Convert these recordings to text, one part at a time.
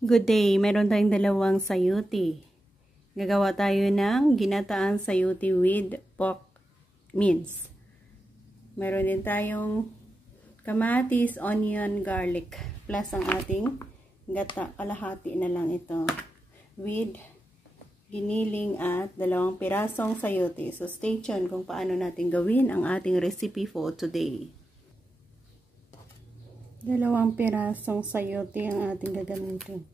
Good day, meron tayong dalawang sayuti. Gagawa tayo ng ginataang sayuti with pork mince. Meron din tayong kamatis, onion, garlic, plus ang ating gata. Kalahati na lang ito. With giniling at 2 pirasong sayuti. So stay tuned kung paano natin gawin ang ating recipe for today. 2 pirasong sayuti ang ating gagamitin.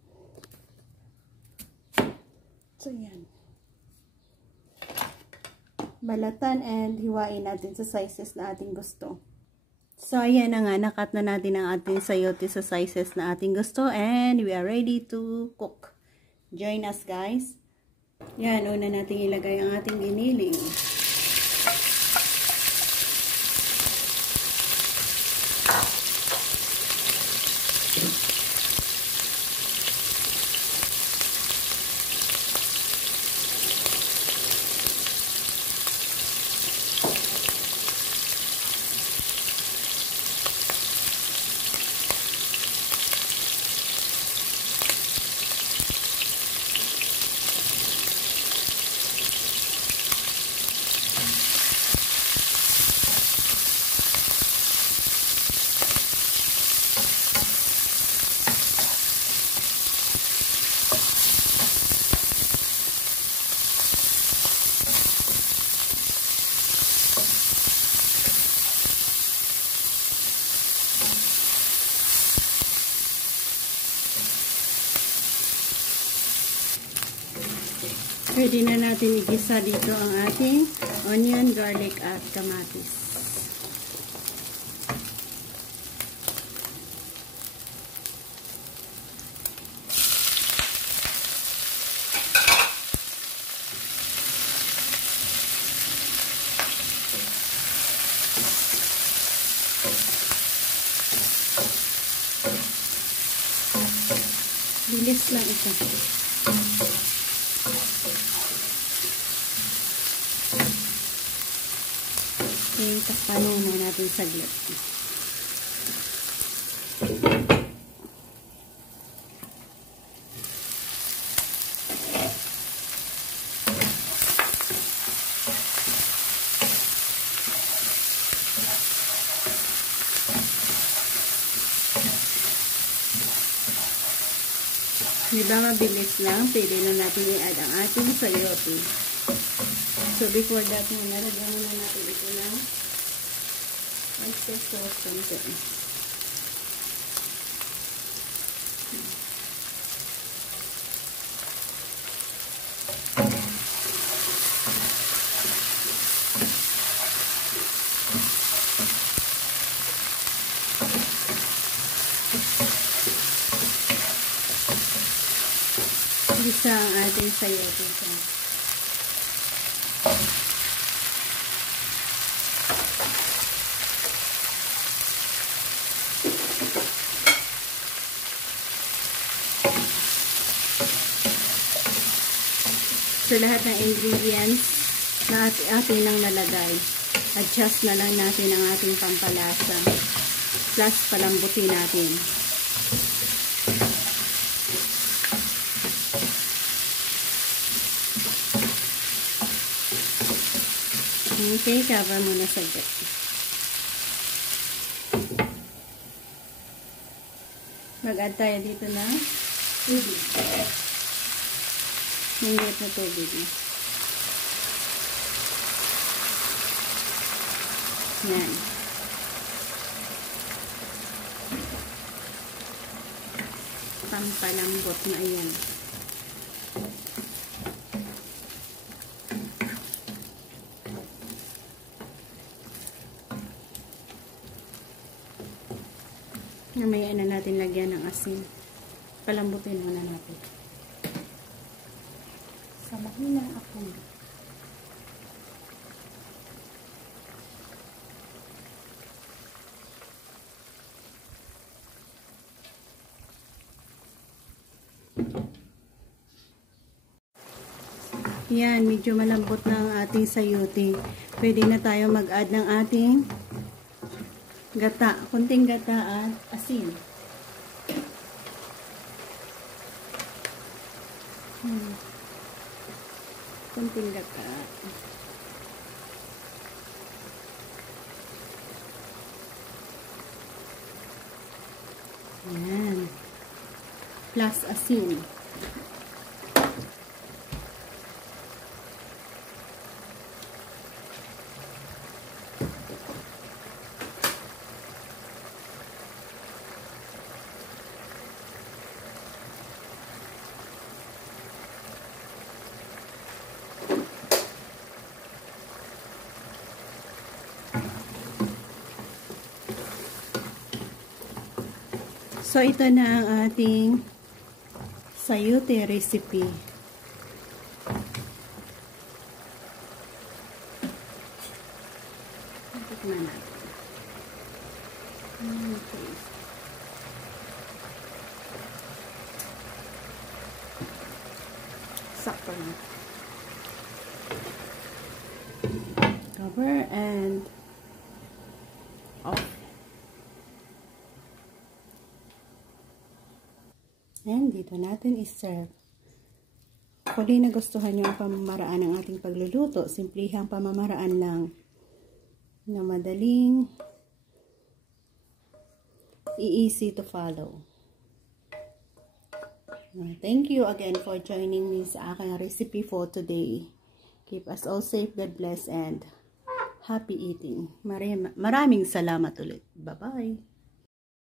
So, yan. Balatan and hiwain natin sa sizes na ating gusto. So, ayan na nga. Nakat na natin ang ating sayote sa sizes na ating gusto. And we are ready to cook. Join us, guys. Yan. Una natin ilagay ang ating giniling. Pwede na natin igisa dito ang ating onion, garlic at kamatis. Bilis lang ito. Okay, takpan muna natin saglit. Diba mabilis lang, pwede na natin i-add ang ating sayote. So, before that, nalagyan muna natin ito ng oyster sauce konti. Isa ang ating sayote. So, lahat ng ingredients na atin lang nalagay. Adjust na lang natin ang ating pampalasa. Plus, palambutin natin. Okay, cover muna saglit. Mag-add tayo dito ng tubig. Hingit na tubig. Yan. Pampalambot na yan. Mamaya na natin lagyan ng asin. Palambutin muna natin. Sa mahina ako. Yan, medyo malambot na ang ating sayote. Pwede na tayo mag-add ng ating gata, kunting gata at asin. Kunting gata. Ayan. Plus asin. So, ito na ang ating sayote recipe. Tikman natin. Okay. Sakto na. Cover and off. And dito natin i-serve. Kung di nagustuhan nyo ang pamamaraan ng ating pagluluto, simplihang pamamaraan lang na madaling easy to follow. Thank you again for joining me sa aking recipe for today. Keep us all safe, God bless, and happy eating. Maraming salamat ulit. Bye-bye.